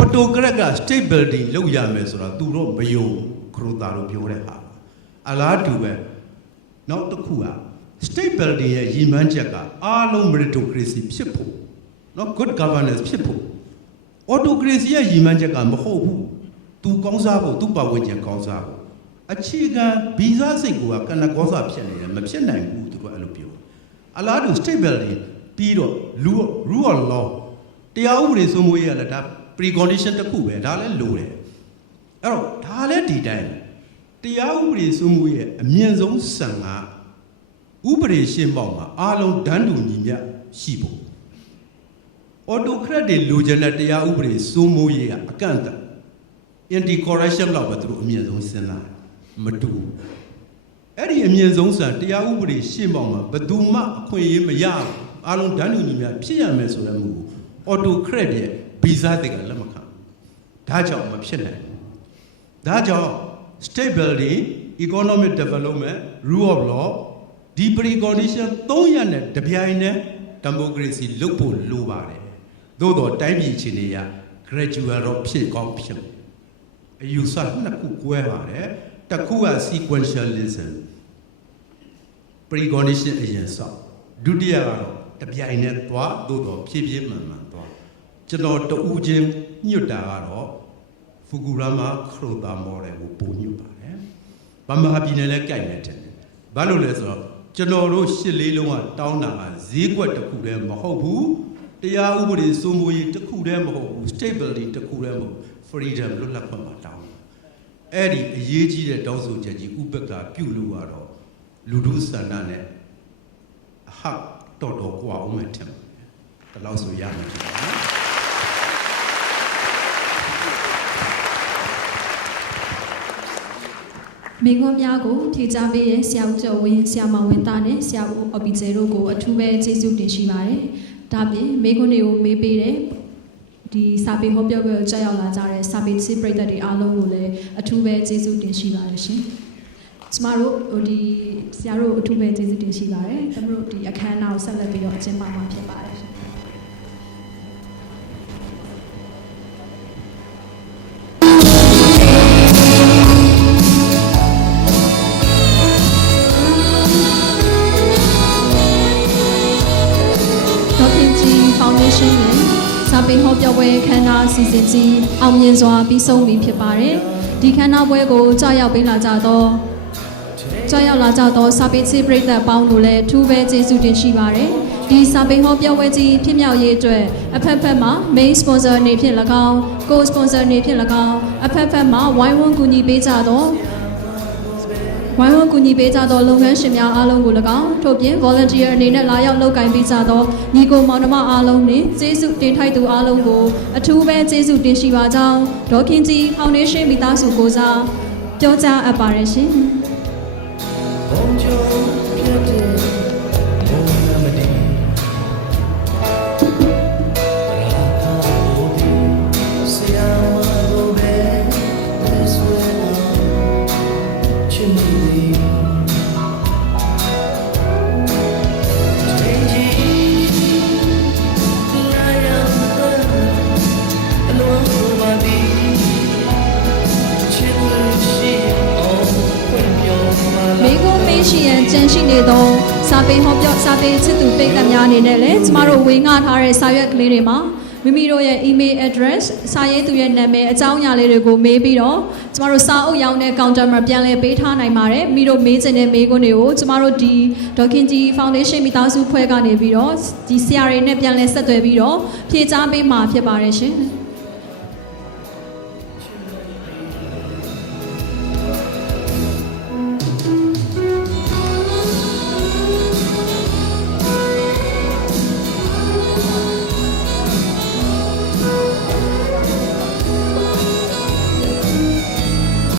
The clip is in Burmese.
autocrat က state building လုပ်ရမယ်ဆိုတာသူတို့မယုံခရိုတာလို့ပြောတဲ့ဟာအလားတူပဲနောက်တစ်ခုက state building ရဲ့ရည်မှန်းချက်ကအားလုံး meritocracy ဖြစ်ဖို့နော် good governance ဖြစ်ဖို့ autocracy ရဲ့ရည်မှန်းချက်ကမဟုတ်ဘူးသူကောင်းစားဖို့သူပတ်ဝန်းကျင်ကောင်းစားဖို့အခြေခံဗီဇစိတ်ကကနကောစားဖြစ်နေတယ်မဖြစ်နိုင်ဘူးသူကအဲ့လိုပြောအလားတူ state building ပြီးတော့ rule of law တရားဥပဒေစိုးမိုးရေးရလဲဒါ precondition တစ်ခုပဲဒါလည်းလိုတယ်အဲ့တော့ဒါလည်းဒီတိုင်းတရားဥပဒေစိုးမိုးရေးအမြင့်ဆုံးစံကဥပဒေရှင်းပေါက်မှာအားလုံးတန်းတူညီမျှရှိဖို့ autocrat တွေလိုချင်တဲ့တရားဥပဒေစိုးမိုးရေးကအကန့်အသတ် anti corruption လောက်ပဲသူတို့အမြင့်ဆုံးစဉ်းစားမတူအဲ့ဒီအမြင့်ဆုံးစံတရားဥပဒေရှင်းပေါက်မှာဘယ်သူမှအခွင့်အရေးမရအားလုံးတန်းတူညီမျှဖြစ်ရမယ်ဆိုတဲ့မူ autocrat ရဲ့ဗီဇတွေကလက်မခံဒါကြောင့်မဖြစ်နိုင်ဒါကြောင့် state building economic development rule of law ဒီ precondition 3ရပ်နဲ့တပြိုင်တည်း democracy လုပ်ဖို့လိုပါတယ်သို့တော့တိုင်းပြည်အခြေအနေရ gradual တော့ဖြစ်ကောင်းဖြစ်အယူဆနှစ်ခုကွဲပါတယ်တစ်ခုက sequentialism precondition အရင်ဆောက်ဒုတိယကတော့တပြိုင်တည်းသွားသို့တော့ဖြည်းဖြည်းမှန်မှန်သွားကျွန်တော်တူးချင်းညွတ်တာကတော့ဖူကူရာမာခရိုတာမော်ဒယ်ကိုပုံညွတ်ပါတယ်ဗမာပြည်နယ်လည်းကြိုက်နေတယ်ဘာလို့လဲဆိုတော့ကျွန်တော်တို့ရှစ်လေးလုံးကတောင်းတာကဈေးကွက်တစ်ခုတည်းမဟုတ်ဘူးတရားဥပဒေစိုးမိုးရေးတစ်ခုတည်းမဟုတ်ဘူး state building တစ်ခုတည်းမဟုတ် freedom လွတ်လပ်ခွင့်မှာတောင်းအဲ့ဒီအရေးကြီးတဲ့တောင်းဆိုချက်ကြီးဥပက္ခပြုလို့ကတော့လူထုဆန္ဒနဲ့အဟတော်တော်ကွာအောင်မယ်ထင်တယ်ဒါလို့ဆိုရမယ်နော်မိခွန်းများကိုထေချပေးတဲ့ဆရာဦးကျော်ဝင်းဆရာမဝင်းသားနဲ့ဆရာဦးအော်ပီဂျေတို့ကိုအထူးပဲကျေးဇူးတင်ရှိပါတယ်။ဒါပြင်မိခွန်းတွေကိုမေးပေးတဲ့ဒီစာပေဟောပြောပွဲကိုကြောက်ရောက်လာကြတဲ့စာပေချစ်ပရိသတ်တွေအားလုံးကိုလည်းအထူးပဲကျေးဇူးတင်ရှိပါတယ်ရှင်။ကျမတို့ဒီဆရာတို့အထူးပဲကျေးဇူးတင်ရှိပါတယ်။ကျွန်တော်တို့ဒီအခမ်းအနားကိုဆက်လက်ပြီးတော့အကျင်းပမှာဖြစ်ပါတယ်ရှင်။စာပေဟောပြောပွဲခမ်းနားအစီအစဉ်ကြီးအောင်မြင်စွာပြီးဆုံးပြီဖြစ်ပါတယ်။ဒီခမ်းနားပွဲကိုကြောက်ရောက်ပေးလာကြသောစာပေချစ်ပရိသတ်ပေါင်းတို့လည်းအထူးပဲကျေးဇူးတင်ရှိပါတယ်။ဒီစာပေဟောပြောပွဲကြီးဖြစ်မြောက်ရေးအတွက်အဖက်ဖက်မှာ main sponsor အနေဖြင့်၎င်း co-sponsor အနေဖြင့်၎င်းအဖက်ဖက်မှာဝိုင်းဝန်းကူညီပေးကြသောလုပ်ငန်းရှင်များအားလုံးကို၎င်းထို့ပြင် volunteer အနေနဲ့လာရောက်လုပ်ကိုင်ပေးကြသောညီကိုမောင်နှမအားလုံးနှင့်ကျေးဇူးတင်ထိုက်သူအားလုံးကိုအထူးပဲကျေးဇူးတင်ရှိပါကြောင်းဒေါ်ခင်ကြီး Foundation မိသားစုကိုစားပြောကြားအပ်ပါတယ်ရှင်။ရှိရန်ကြံရှိနေသောစာပေဟောပြောစာပေချစ်သူပိတ်သက်များအနေနဲ့လည်းကျမတို့ဝေငှထားတဲ့စာရွက်ကလေးတွေမှာမိမိတို့ရဲ့ email address စာရေးသူရဲ့နာမည်အကြောင်းအရာလေးတွေကိုမေးပြီးတော့ကျမတို့စာအုပ်ရောင်းတဲ့ counter မှာပြန်လည်ပေးထားနိုင်ပါတယ်မိတို့မေးချင်တဲ့မေးခွန်းတွေကိုကျမတို့ဒီဒေါ်ခင်ကြီး Foundation မိသားစုဖွဲ့ကနေပြီးတော့ဒီဆရာတွေနဲ့ပြန်လည်ဆက်သွယ်ပြီးတော့ဖြေကြားပေးမှာဖြစ်ပါတယ်ရှင်။